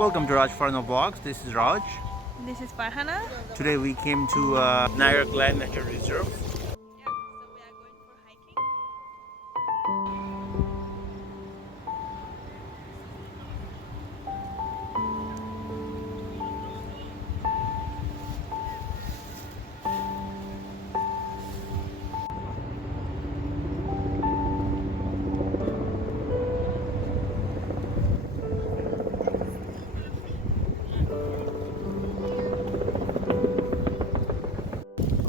Welcome to Raj Farno Vlogs. This is Raj. This is Farhana. Today we came to Niagara Glen Nature Reserve. Yeah, so we are going for hiking.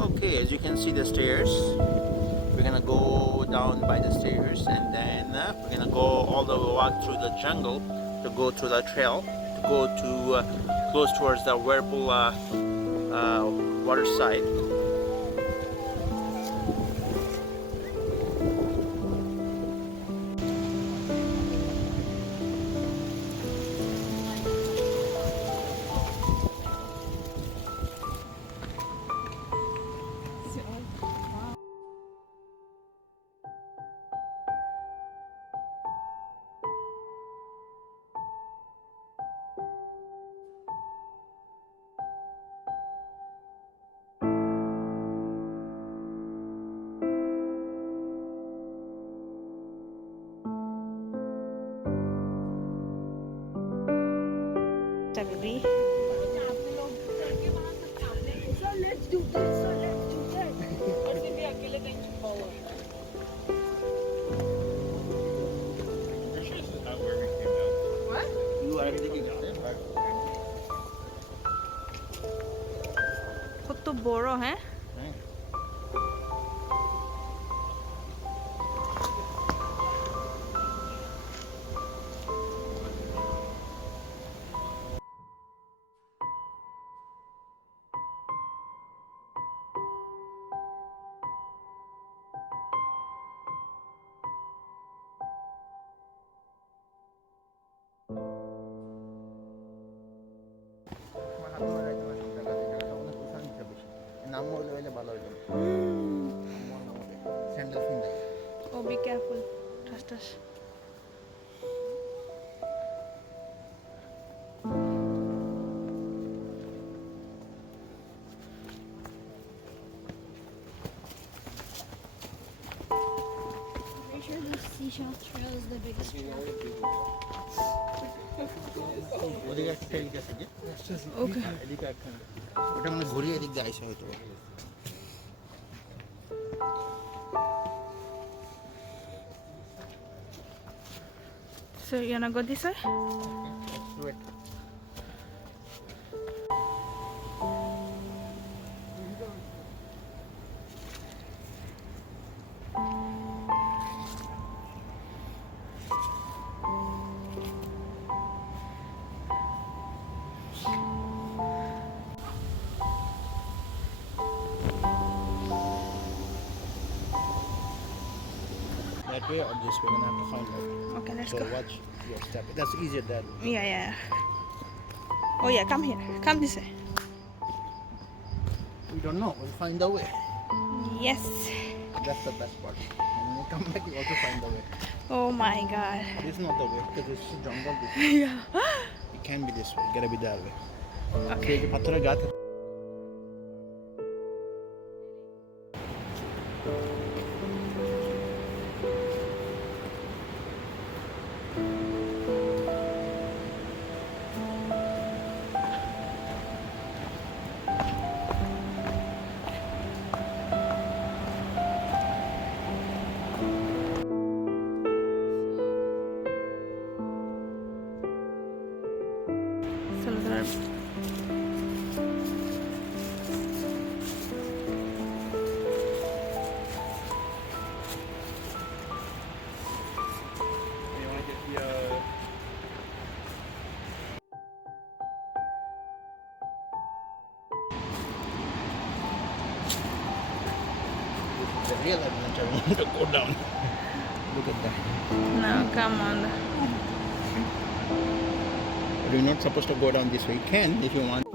Okay, as you can see the stairs. We're gonna go down by the stairs and then we're gonna go all the way walk through the jungle to go through the trail to go to close towards the Whirlpool water side. Baby. So let's do this. So let's do that. You are taking it. কত বড় হ্যাঁ Oh, be careful. Trust us. Pretty sure the seashell trail is the biggest trail. Okay. ওটা মানে ঘুরিয়ে এদিক দিয়ে আইসা হয়তো So you wanna go this way? that way or this way. We're gonna have to find out. Okay, let's So go. watch your step. That's easier that way. Yeah, yeah. Oh yeah, come here. Come this way. We don't know. We'll find the way. Yes. That's the best part. And when we come back, we also find the way. Oh my God. This is not the way because it's jungle. Yeah. It can be this way. It gotta be that way. Okay. So, পাথরের গাছ So there are the real adventure. I want to go down. Look at that. no, come on. But you're not supposed to go down this way. You can if you want.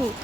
Ooh.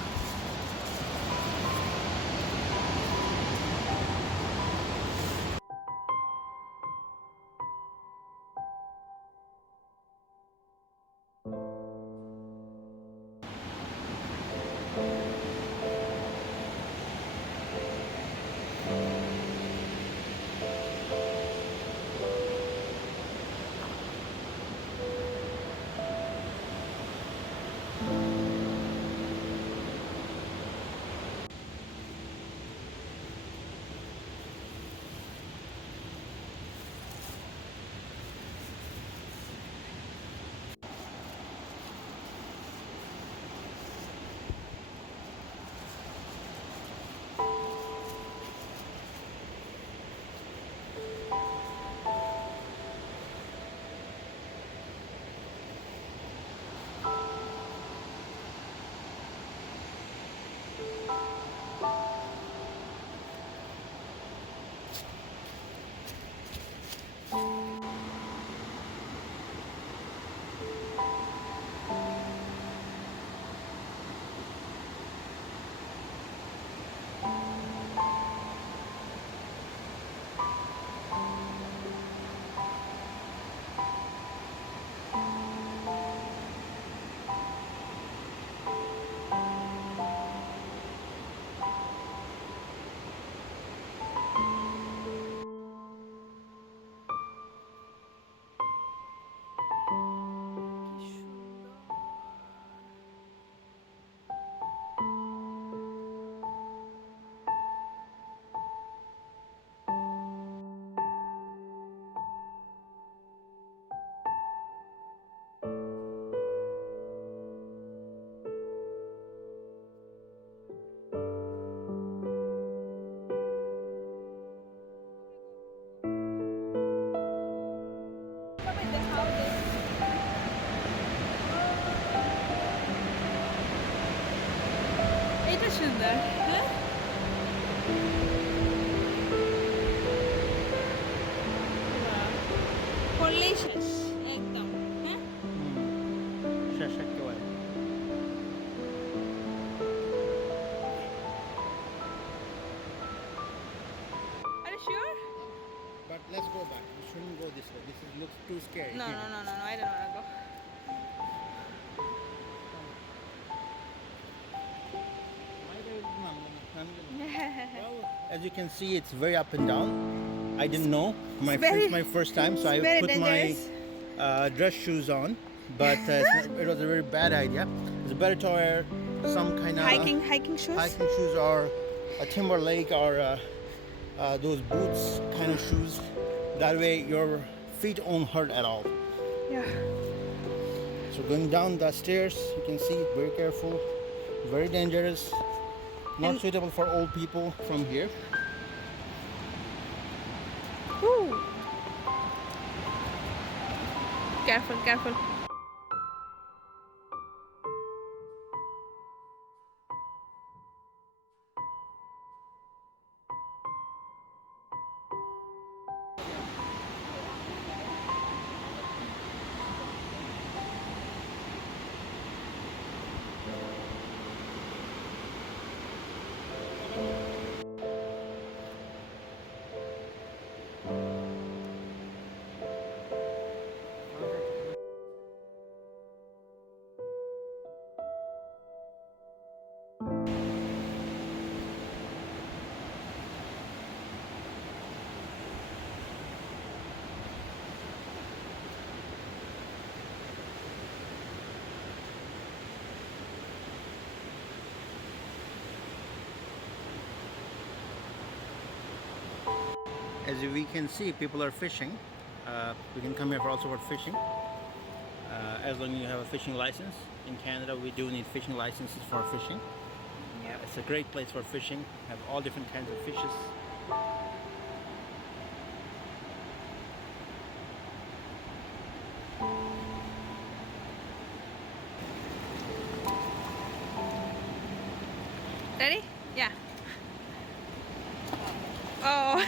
এটা সুন্দর হ্যাঁ করলেই শেষ একদম হ্যাঁ শেষ একেবারে। Are you sure? But let's go back. We shouldn't go this way. This looks too scary. No, I don't want to go. Well, as you can see, it's very up and down. I didn't know. It's my first time, so I very put dangerous. my dress shoes on. But it was a very bad idea. It's better to wear some kind of Hiking shoes? hiking shoes or a Timberlake or those boots kind of shoes. That way your feet won't hurt at all. Yeah. So going down the stairs, you can see, very careful, very dangerous, not And- suitable for old people from here. Woo. Careful. As we can see, people are fishing. We can come here for also for fishing. As long as you have a fishing license. In Canada, we do need fishing licenses for fishing. Yep. It's a great place for fishing. Have all different kinds of fishes. Ready? Yeah. Oh.